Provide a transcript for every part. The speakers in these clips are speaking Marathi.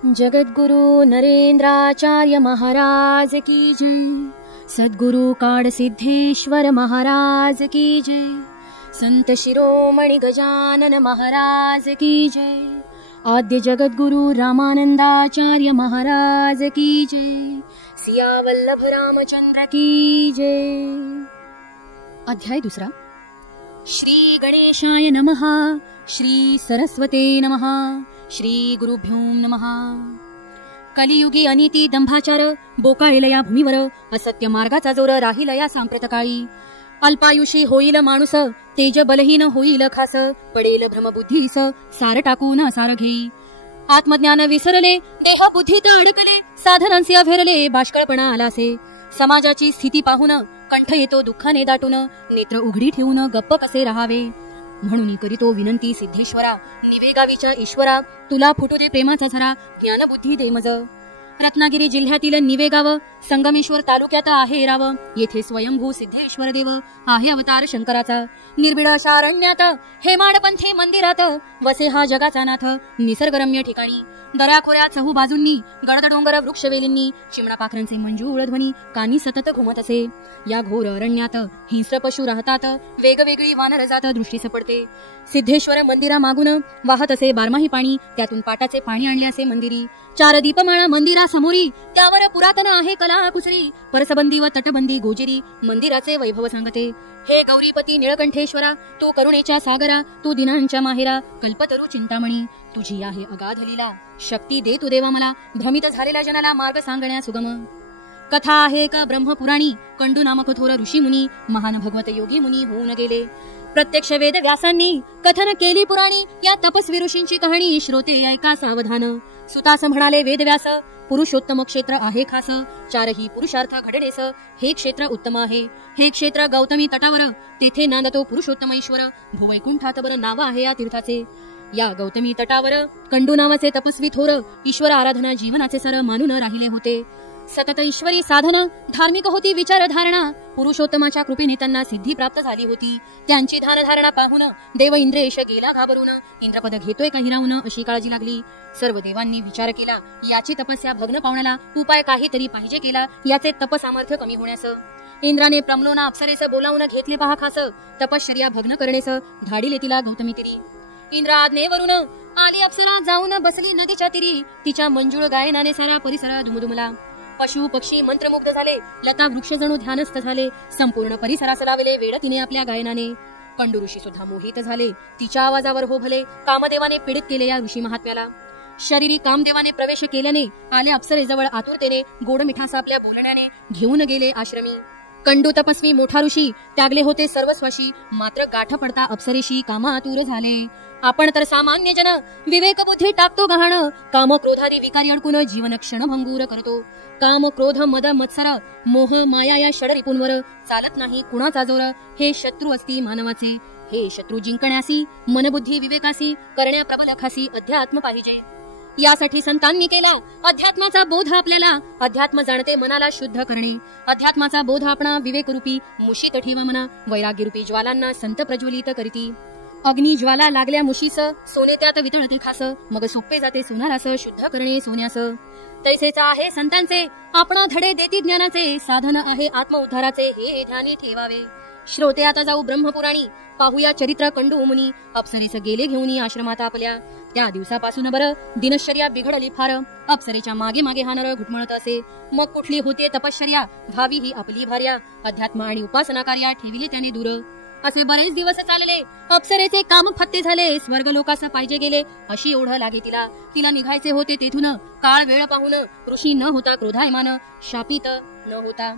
जगद्गुरु नरेंद्राचार्य महाराज की जय। सद्गुरु काड सिद्धेश्वर महाराज की जय। संत शिरोमणि गजानन महाराज की जय। आद्य जगद्गुरु रामानंदाचार्य महाराज की जय। सिया वल्लभ रामचंद्र की जय। अध्याय दुसरा। श्री गणेशाय नमः। श्री सरस्वते नमः। श्री गुरुभ्यो नमः। कलियुगी अनिती दंभाचार बोकाळेल या भूमीवर, असत्य मार्गाचा जोर राहील या सांप्रतकाळी। अल्पायुषी होईल माणूस, तेज बलहीन होईल खास, पडेल भ्रमबुद्धीस सार टाकून सार घेई। आत्मज्ञान विसरले, देह बुद्धीत अडकले, साधनांचे अभेरले, बाष्कळपणा आलासे। समाजाची स्थिती पाहून कंठ येतो दुःखाने दाटून, नेत्र उघडी ठेवून गप्प कसे राहावे। म्हणून करीतो विनंती सिद्धेश्वरा, निवेगावीच्या ईश्वरा, तुला फुटू दे प्रेमाचा झरा, ज्ञानबुद्धी दे मज। रत्नागिरी जिल्ह्यातील निवेगाव संगमेश्वर तालुक्यात आहे राव, येथे स्वयंभू सिद्धेश्वर देव आहे अवतार शंकराचा। निर्भीड अशा अरण्यात हेमाडपंथी मंदिरात, वसे हा जगाचा नाथ निसर्गरम्य ठिकाणी। दऱ्याखोऱ्या चहू बाजूंनी गडद डोंगर वृक्षवेलींनी, चिमणा पाखरांचे मंजूळ ध्वनी कानी सतत घुमत असे। या घोर अरण्यात हिंस्र पशु राहतात, वेगवेगळी वानर जात दृष्टीस पडते। सिद्धेश्वर मंदिरा मागून वाहत असे बारमाही पाणी, त्यातून पाटाचे पाणी आणले असे मंदिरी। 4 दीपमाळा मंदिरा समोरी, त्यावर पुरातन आहे कला कुसरी, परसबंदी व तटबंदी गोजिरी मंदिराचे वैभव सांगते। हे गौरीपती निळकंठेश्वरा, तू करुणेच्या सागरा, तू दिनांच्या माहेरा, कल्पतरू चिंतामणी, तुझी आहे अगाध लीला, शक्ती दे तू देवा मला, भ्रमित झालेल्या जनाला मार्ग सांगण्या सुगम। कथा आहे का ब्रह्मपुराणी, कंडू नामक थोर ऋषी मुनी, महान भगवत योगी मुनी होऊन गेले। प्रत्यक्ष वेद व्यासांनी कथन केली पुराणी, या तपस्वी ऋषींची कहाणी श्रोते ऐका सावधान। सुतास म्हणाले वेदव्यास, पुरुषोत्तम क्षेत्र आहे खास, 4ही पुरुषार्थ घडणेस हे क्षेत्र उत्तम आहे। हे क्षेत्र गौतमी तटावर, तेथे नांदतो पुरुषोत्तम ईश्वर, भूवैकुंठात बर नाव आहे या तीर्थाचे। या गौतमी तटावर कंडू नावाचे तपस्वी थोर ईश्वर आराधना जीवनाचे सर मानून राहिले होते। सतत ईश्वरी साधन, धार्मिक होती विचारधारणा, पुरुषोत्तमाच्या कृपेने त्यांना सिद्धी प्राप्त झाली होती। त्यांची ध्यानधारणा पाहून देव इंद्रेश गेला घाबरून, इंद्रपद घेतोय का हिरावून अशी काळजी लागली। सर्व देवांनी विचार केला, याची तपस्या भग्न पावण्याला उपाय काहीतरी पाहिजे केला, याचे तपसामर्थ्य कमी होण्यास। इंद्राने प्रमलोना अप्सरेस बोलावून घेतले पहा खास, तपश्चर्या भग्न करणेस धाडिले तिला गौतमी तिरी। इंद्र आज्ञेवरून आली अप्सरा, जाऊन बसली नदीच्या तिरी, तिच्या मंजूळ गायनाने सारा परिसर दुमदुमला। पशु पक्षी मंत्रमुग्ध झाले, लता वृक्ष जणू ध्यानस्थ झाले, संपूर्ण परिसरास लावले वेड तिने आपल्या गायनाने। कंडू ऋषी सुद्धा मोहित झाले, तिच्या आवाजावर हो भले, कामदेवाने पीडित केले या ऋषी महात्म्याला। शरीरी कामदेवाने प्रवेश केल्याने आले अप्सरेजवळ आतुरतेने, गोड मिठास आपल्या बोलण्याने घेऊन गेले आश्रमी। कंडू तपस्वी मोठा ऋषी त्यागले होते सर्वस्वाशी, मात्र गाठ पडता अप्सरेशी कामातुर झाले। आपण तर सामान्य जन, विवेक बुद्धी टाकतो गहाण, काम क्रोधादी विकारी अडकून जीवन क्षणभंगूर करतो। काम क्रोध मद मत्सर मोह माया या षडरिपूंवर चालत नाही कुणाचा जोर, हे शत्रू असती मानवाचे। हे शत्रू जिंकण्यासी मनबुद्धी विवेकासी, करण्या प्रबल खासी अध्यात्म पाहिजे। यासाठी संतांनी केला अध्यात्माचा बोध आपल्याला, अध्यात्म जाणते मनाला शुद्ध करणे। अध्यात्माचा बोध आपणा विवेकरूपी मुशीत ठेवा मना, वैराग्यरूपी ज्वालांना संत प्रज्वलित करीती। अग्नी ज्वाला लागल्या मुशीस, सोने त्यात वितळते खास, मग सोपे जाते सोनारास शुद्ध करणे सोन्यास। तैसेच आहे संतांचे आपणा धडे देती ज्ञानाचे, साधन आहे आत्मउद्धाराचे हे ध्यानी ठेवावे। श्रोते आता जाऊ ब्रह्मपुराणी, पाहूया चरित्र कंडू मुनी, अप्सरेस गेले घेऊन आश्रमात आपल्या। त्या दिवसापासून बरं दिनश्चर्या बिघडली फार, अप्सरेच्या मागे मागे हा नर घुटमळत असे। मग कुठली होते तपश्चर्या, व्हावी ही आपली भार्या, अध्यात्म आणि उपासना कार्या ठेविले त्याने दूर। असे बरेच दिवस चालले, अप्सरेचे काम फत्ते झाले, स्वर्ग लोकास पाहिजे गेले अशी ओढ लागे तिला। तिला निघायचे होते तेथून, काळ वेळ पाहून ऋषी न होता क्रोधायमान, शापित न होता।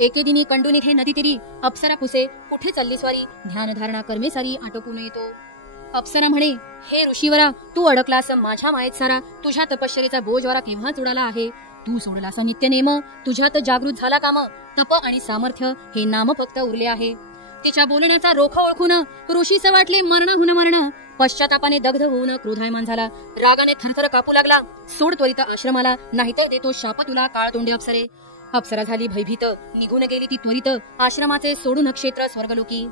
एके दिनी कंडू निघे नदी तिरी, अप्सरा पुसे कुठे चालली स्वारी, ध्यानधारणा कर्मे सारी आटोपून येतो। अप्सरा म्हणे, हे ऋषीवरा, तू अडकलास माझ्या मायेत सारा, तुझ्या तपश्चर्येचा बोज वारा केव्हाच उडाला आहे। तू सोडलास नित्य नेम, तुझ्यात जागृत झाला काम, तप आणि सामर्थ्य हे नाम फक्त उरले आहे। तिच्या बोलण्याचा रोख ओळखून ऋषीस वाटले मरणाहून मरण, पश्चातापाने दग्ध होऊन क्रोधायमान झाला, रागाने थरथर कापू लागला। सोड त्वरित आश्रमाला, नाहीतर देतो शाप तुला काळ तोंडे अप्सरे। अप्सरा झाली भयभीत, निघून गेली ती त्वरित आश्रमाचे सोडून क्षेत्र स्वर्गलोकी।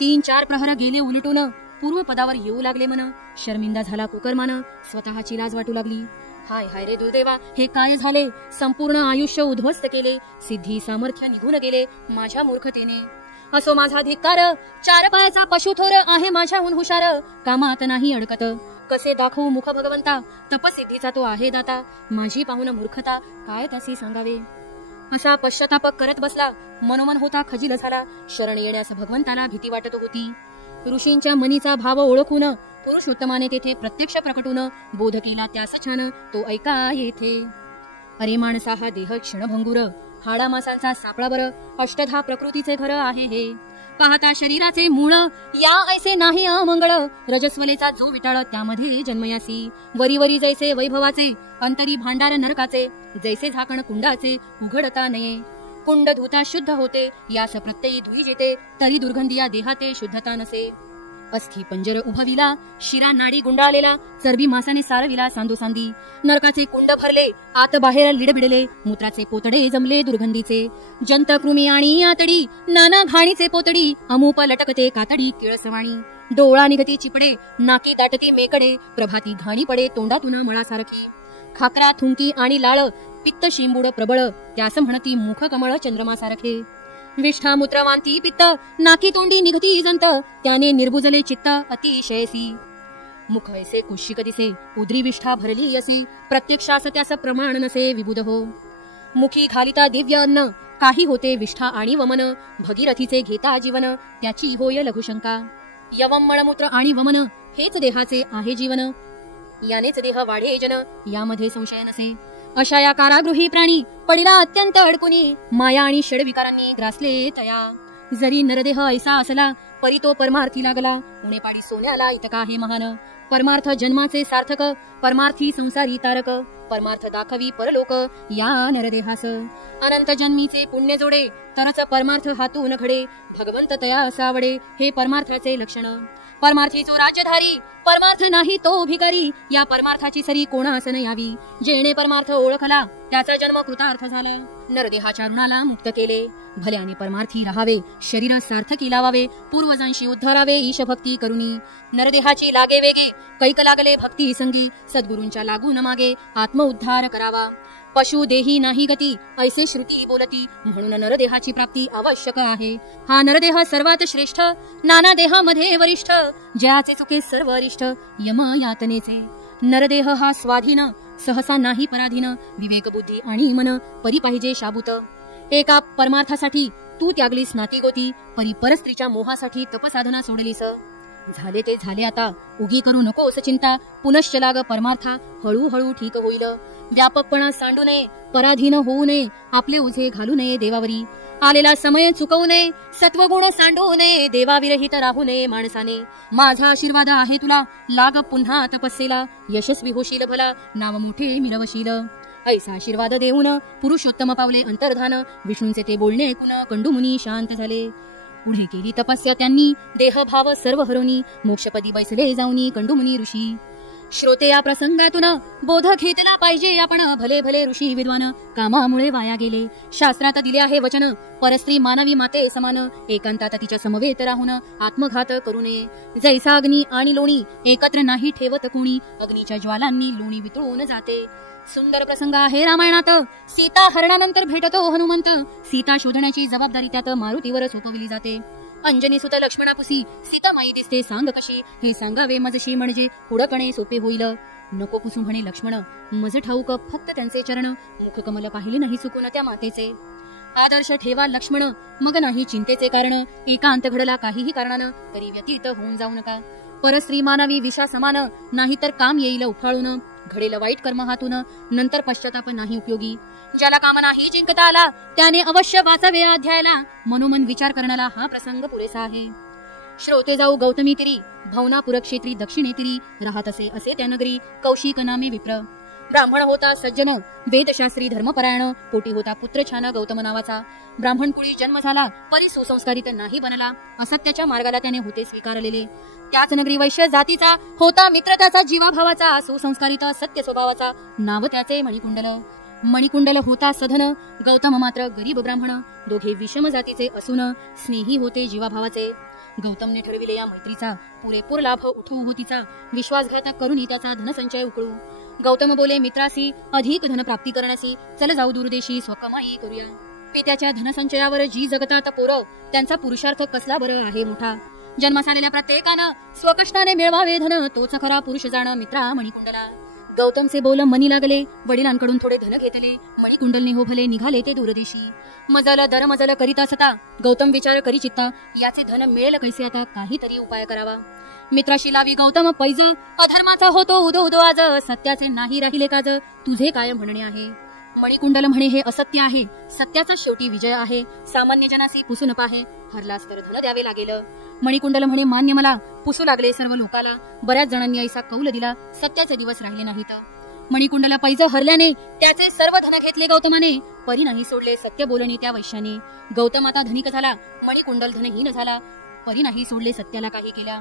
3-4 प्रहर गेले उलटून, पूर्व पदावर येऊ लागले मन. शर्मिंदा झाला कुकर्मान, स्वतःची लाज वाटू लागली. हाय हाय रे दुर्दैवा, हे काय झाले? संपूर्ण आयुष्य उद्ध्वस्त केले, सिद्धी सामर्थ्य निघून गेले माझ्या मूर्खतेने. असो माझा धिक्कार, चार पायाचा पशुथोर आहे माझ्याहून हुशार, कामात नाही अडकत. कसे दाखवू मुख भगवंता, तपसिद्धीचा तो आहे दाता, माझी पाहून मूर्खता काय तशी सांगावे. असा पश्चाताप करत बसला, मनोमन होता खजील झाला. शरण येण्यास भगवंताला भीती वाटत होती. ऋषींच्या मनीचा भाव ओळखून पुरुषोत्तमाने तेथे प्रत्यक्ष प्रकटून बोध केला त्यास छान, तो ऐका येथे. अरे माणसा हा देह क्षणभंगुर, हाडा मासांचा सापळा बर, अष्टधा प्रकृतीचे घर आहे हे. पाहता शरीराचे मूळ या ऐसे नाही अमंगळ, रजस्वलेचा जो विटाळ त्यामध्ये जन्मयासी. वरी वरी जैसे वैभवाचे, अंतरी भांडार नरकाचे, जैसे झाकण कुंडाचे उघडता नये. कुंड धुता शुद्ध होते, यास प्रत्ययी धुई जेते, तरी दुर्गंधी या देहाते शुद्धता नसे. अस्थि पंजर उभविला, शिरा नाडी गुंडाळलेला, चरबी मासाने सारविला सांदोसांदी. नरकाचे कुंड भरले, आत बाहेर लिडबिडले, मूत्राचे पोतडे जमले दुर्गंधीचे. जंत कृमी आणि आतडी, नाना घाणीचे पोतडी, अमूप लटकते कातडी किळसवाणी. डोळा निघती चिपडे, नाकी दाटती मेकडे, प्रभाती घाणी पडे तोंडातून मळासारखी. खाकरा थुंकी आणि लाळ, पित्त शिंबूड प्रबळ, त्यास म्हणती मुख कमळ चंद्रमासारखे. विष्ठा मूत्रवांती पित्त, नाकी तोंडी निघती जंत, त्याने निर्बुजले चित्त अतिशयसी. मुख ऐसे कुशिक दिसे, उदरी विष्ठा भरली असे, प्रत्यक्षास त्यास प्रमाण नसे विबुध हो. मुखी घालिता दिव्य अन्न, काही होते विष्ठा आणि वमन, भगीरथीचे घेता जीवन, त्याची होय लघुशंका. यवम मळमूत्र आणि वमन, हेच देहाचे आहे जीवन, यानेच देह वाढे जन, यामध्ये संशय नसे. अशा या कारागृही प्राणी पडिला अत्यंत अडकुनी, माया आणि षडविकारांनी ग्रासले तया. जरी नरदेह ऐसा असला, परी तो परमार्थी लागला, उणे पाडी सोन्याला इतका हे महान. परमार्थ जन्माचे सार्थक, परमार्थी संसारी तारक, परमार्थ दाखवी परलोक या नरदेहास. अनंत जन्मीचे पुण्य जोडे, तरच परमार्थ हातून घडे, भगवंत तया असावडे, हे परमार्थाचे लक्षण. परमार्थी जो राज्यधारी, परमार्थ नाही तो भिकारी, या परमार्थाची सरी कोणास न यावी. जेणे परमार्थ ओळखला, त्याचा जन्म कृतार्थ झाला. नरदेहाच्या ऋणाला मुक्त केले, भल्याने परमार्थी राहावे, शरीर सार्थकी लावावे, पूर्वजांशी उद्धारावे ईश भक्ती करुनी. नरदेहाची लागे वेगे, कैक लागले भक्ती संगी, सद्गुरूंच्या लागू न मागे, आत्मउद्धार करावा. पशु देही नाही गती, ऐसे श्रुती बोलती, म्हणून नरदेहाची प्राप्ती आवश्यक आहे. हा नरदेह सर्वात श्रेष्ठ, नाना देहामध्ये वरिष्ठ, ज्याचे चुके सर्व अरिष्ट, यम यातनेचे. नरदेह हा स्वाधीन, सहसा नाही पराधीन, विवेक बुद्धी आणि मन परी पाहिजे शाबूत. एका परमार्थासाठी तू त्यागलीस नाती गोती, परी परस्त्रीच्या मोहासाठी तपसाधना सोडलीस. झाले ते झाले आता, उगी करू नकोस चिंता, पुनश्च लाग परमार्था, हळूहळू ठीक होईल. व्यापकपणा सांडू नये, पराधीन होऊ नये, आपले ओझे घालू नये देवावरी. आलेला समय चुकवू नये, सत्वगुण सांडू नये, देवाविरहित राहू नये माणसाने. माझा आशीर्वाद आहे तुला, लाग पुन्हा तपस्सेला, यशस्वी होशील भला, नाव मोठे मिळवशील. ऐसा आशीर्वाद देऊन पुरुषोत्तम पावले अंतर्धान, विष्णूंचे ते बोलणे ऐकून कंडुमुनी शांत झाले. पुढे केली तपस्या त्यांनी, देहभाव सर्व हरोनी, मोक्षपदी बैसले जाऊनी कंडुमुनी ऋषी. श्रोते या प्रसंगातून बोध घेतला पाहिजे आपण, भले भले ऋषी विद्वान कामामुळे वाया गेले. शास्त्रात दिले आहे वचन, परस्त्री मानवी माते समान, एकांतात तिच्या समवेत राहून आत्मघात करू नये. जैसा अग्नी आणि लोणी एकत्र नाही ठेवत कोणी, अग्नीच्या ज्वालांनी लोणी वितळून जाते. सुंदर प्रसंग आहे रामायणात. सीता हरणानंतर भेटतो हनुमंत, सीता शोधण्याची जबाबदारी त्यात मारुतीवर सोपविली जाते. अंजनी सुत लक्ष्मणापुसी सीता माई दिसते सांग कशी, हे सांगावे मजशी म्हणजे हुडकणे सोपे होईल. नको पुसू म्हणे लक्ष्मण, मज ठाऊक फक्त त्यांचे चरण, मुख कमल पाहिले नाही चुकून त्या मातेचे. आदर्श ठेवा लक्ष्मण, मग नाही चिंतेचे कारण, एकांत घडला काहीही कारणानं, तरी व्यतीत होऊन जाऊ नका. परस्त्री मानावी विषा समान, नाहीतर काम येईल उफाळून, घडेल वाईट कर्म हातून, नंतर पश्चाताप नाही उपयोगी. ज्याला काम नाही जिंकता आला, त्याने अवश्य वाचावे अध्यायाला, मनोमन विचार करण्याला हा प्रसंग पुरेसा आहे. श्रोते जाऊ गौतमी तिरी, भवना पुरक्षेत्री दक्षिणेतिरी, राहत असे त्या नगरी, कौशिक नामे विप्र. ब्राह्मण होता सज्जन, वेदशास्त्री धर्मपरायण, पोटी होता पुत्र छान गौतम नावाचा. ब्राह्मण कुळी जन्म झाला, परी सुसंस्कारित नाही बनला, असत्याच्या मार्गाला त्याने होते स्वीकारलेले. त्याच नगरी वैश्य जातीचा होता मित्र त्याचा जीवाभावाचा, सुसंस्कारित सत्य स्वभावाचा, नाव त्याचे मणिकुंडल. मणिकुंडल होता सधन, गौतम मात्र गरीब ब्राह्मण. दोघे विषम जातीचे असून स्नेही होते जीवाभावाचे. गौतमने ठरविले या मैत्रीचा पुरेपूर लाभ उठवू होतीचा. विश्वासघात करून त्याचा धनसंचय उकळू. गौतम बोले मित्रासी, अधिक धनप्राप्ती करण्यासी चल जाऊ दूरदेशी स्वकमाई करूया. पित्याच्या धनसंचयावर जी जगतात पोरं, त्यांचा पुरुषार्थ कसला बरं आहे मोठा. जन्मास आलेल्या प्रत्येकानं स्वकष्टाने मिळवावे धन, तोच खरा पुरुष जाण मित्रा मणिकुंडला. गौतमचे बोल मनी लागले, वडिलांकडून थोडे धन घेतले. मणिकुंडलने हो भले निघाले ते दूरदेशी. मजल दरमजल करीत असता गौतम विचार करी चित्ता, याचे धन मिळेल कैसे आता, काहीतरी उपाय करावा. मित्राशी लावी गौतम पैज, अधर्माचा होतो उदो उदो आज, सत्याचे नाही राहिले काज, तुझे काय म्हणणे आहे. मणिकुंडल म्हणे हे असत्य आहे, सत्याचा शेवटी विजय आहे. सामान्य जनासी पुसून पाहे, हरलास तर धन द्यावे लागेल. मणिकुंडल म्हणे मान्य मला, पुसू लागले सर्व लोकाला. बऱ्याच जणांनी ऐसा कौल दिला, सत्याचे दिवस राहिले नाहीत. मणिकुंडला पैज हरल्याने त्याचे सर्व धन घेतले गौतमाने, परी नाही सोडले सत्य बोलणे त्या वैश्याने. गौतम आता धनिक झाला, मणिकुंडल धनहीन झाला. परी नाही सोडले सत्याला काही केल्या.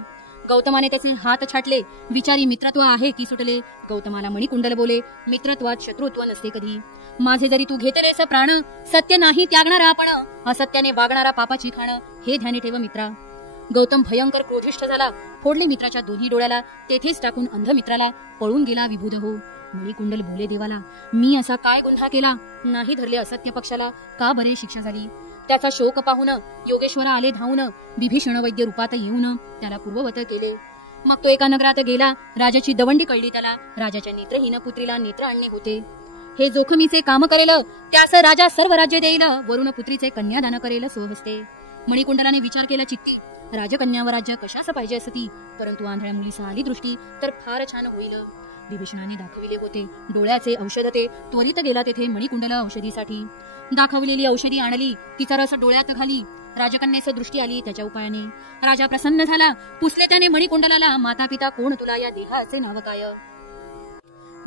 गौतमाने त्याचे हात छाटले, विचारी मित्रत्व आहे की सुटले. गौतमाला मणिकुंडल बोले, मित्रत्वात शत्रुत्व नसते कधी. माझे जरी तू घेतलेस प्राण, सत्य नाही त्यागणारा आपण, असत्याने वागणारा पापाची खाण, हे ध्यानी ठेव मित्रा. गौतम भयंकर क्रोधिष्ठ झाला, फोडले मित्राच्या दोन्ही डोळ्याला, तेथेच टाकून अंध मित्राला पळून गेला विभूद हो. मणिकुंडल बोले देवाला, मी असा काय गुन्हा केला, नाही धरले असत्य पक्षाला, का बरे शिक्षा झाली. त्याचा शोक पाहून योगेश्वर आले धावून, विभीषण वैद्य रूपात येऊन त्याला पूर्ववत केले. मग तो एका नगरात गेला, राजाची दवंडी कळली त्याला. राजाच्या नेत्रहीन पुत्रीला नेत्र आणणे होते. हे जोखमीचे काम करेल, त्यास राजा सर्व राज्य देईल, वरुण पुत्रीचे कन्यादान करेल स्वहस्ते. मणिकुंडलाने विचार केला चित्ती, राजकन्यावर राज्य कशास पाहिजे असती, परंतु आंधळ्या मुलीस आली दृष्टी तर फार छान होईल. विभीषणाने दाखविले होते डोळ्याचे औषध, ते त्वरित गेला तेथे मणिकुंडला औषधीसाठी. दाखवलेली औषधी आणली, तिचा रस डोळ्यात घाली. राजकन्येस दृष्टी आली त्याच्या उपायाने. राजा प्रसन्न झाला, पुसले त्याने मणिकुंडलाला, माता पिता कोण तुला, या देहाचे नाव काय.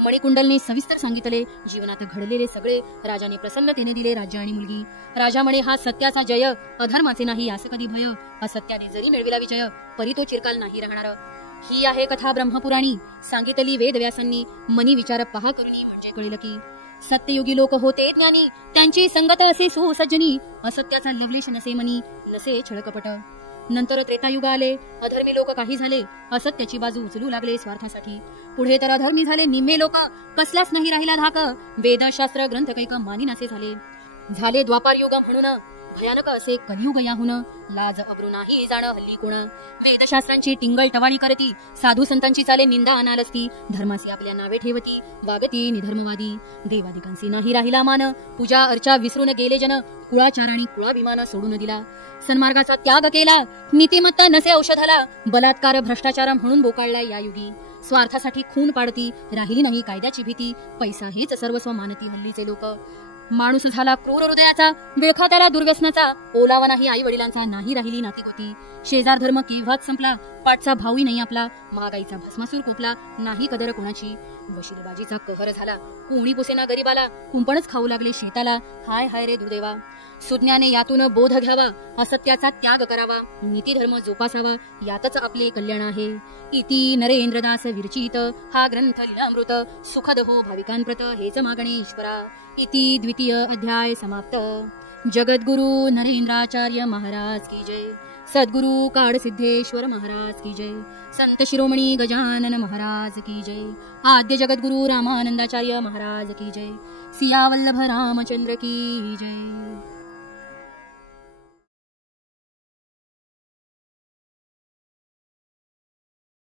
मणिकुंडलने सविस्तर सांगितले जीवनात घडलेले सगळे. राजाने प्रसन्नतेने दिले राज्य आणि मुलगी. राजा म्हणे हा सत्याचा जय, अधर्माचे नाही यास कधी भय. असत्याने जरी मिळविला विजय, परी तो चिरकाल नाही राहणार. ही आहे कथा ब्रह्मपुराणी, सांगितली वेदव्यासांनी. मनी विचार पहा करुणी, म्हणजे कळेल की सत्ययुगी लोक होते ज्ञानी, त्यांची संगत असे सुसज्जनी. असत्याचा लवलेश नसे मनी, नसे छळकपट. नंतर त्रेतायुग आले, अधर्मी लोक काही झाले, असत्याची बाजू उचलू लागले स्वार्थासाठी. पुढे तर अधर्मी झाले निम्मे लोक, कसलाच नाही राहिला धाक. वेदशास्त्र ग्रंथ कैक मानिनासे झाले द्वापार युग म्हणून, भयानक असे कलियुग याहून. लाज अब्रू नाही जाण हल्ली कोणा, वेदशास्त्रांची टिंगल टवाळी करती, साधू संतांची चाले निंदा अनालस्ती. धर्मासी आपल्या नावे ठेवती, वागती निधर्मवादी. देवादिकांची नाही राहिला मान, पूजा अर्चा विसरून गेले जन. कुळाचार आणि कुळाभिमान सोडून दिला, सन्मार्गाचा त्याग केला. नीतिमत्ता नसे औषधाला, बलात्कार भ्रष्टाचार म्हणून बोकाळला या युगी. स्वार्थासाठी खून पाडती, राहिली नाही कायद्याची भीती. पैसा हेच सर्वस्व मानती हल्लीचे लोक. माणूस झाला क्रूर हृदयाचा, विळखा त्याला दुर्व्यसनाचा. ओलावा नाही आई वडिलांचा, नाही राहिली नातीगोती. शेजार धर्म केव्हाच संपला, पाठचा भाऊही नाही आपला. महागाईचा भस्मासूर कोपला, नाही कदर कोणाची. वशिलेबाजीचा कहर झाला, कोणी पुसेना गरीबाला. कुंपणच खाऊ लागले शेताला, हाय हाय रे दुर्दैवा. सुज्ञाने यातून बोध घ्यावा, असत्याचा त्याग करावा. नीती धर्म जोपासावा, यातच आपले कल्याण आहे. इति नरेंद्रदास विरचित हा ग्रंथ लीलामृत. सुखद हो भाविकांप्रत, हेच मागणे ईश्वरा. इति द्वितीय अध्याय समाप्त. जगद्गुरु नरेंद्राचार्य महाराज की जय. सद्गुरु काडसिद्धेश्वर महाराज की जय. संत शिरोमणी गजानन महाराज की जय. आद्य जगद्गुरु रामानंदाचार्य महाराज की जय. सियावल्लभ रामचंद्र की जय.